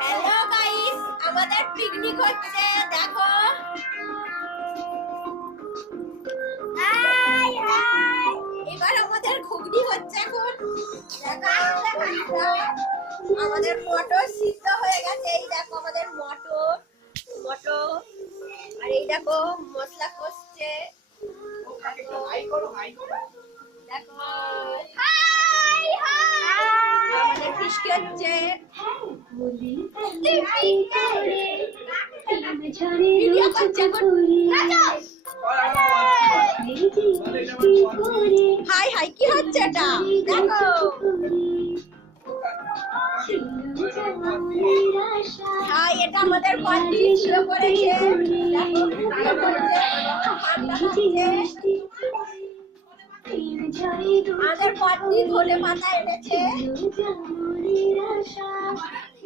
Hello guys, আমাদের picnic হচ্ছে দেখো। হাই হাই, এবার আমাদের ঘুগনি হচ্ছে এখন। দেখো আমাদের মটর সিদ্ধ হয়ে গেছে। এই দেখো আমাদের মটর মটর, আর এই দেখো মশলা কষছে। দেখো হাই হাই, আমাদের ফিশকে হচ্ছে। হাই হাই, কি হচ্ছে এটা দেখো। হাই, এটা আমাদের পার্টি ছিল করেছে। দেখো ঠান্ডা হচ্ছে। আমাদের পার্টি ধনে পাতা এনেছে।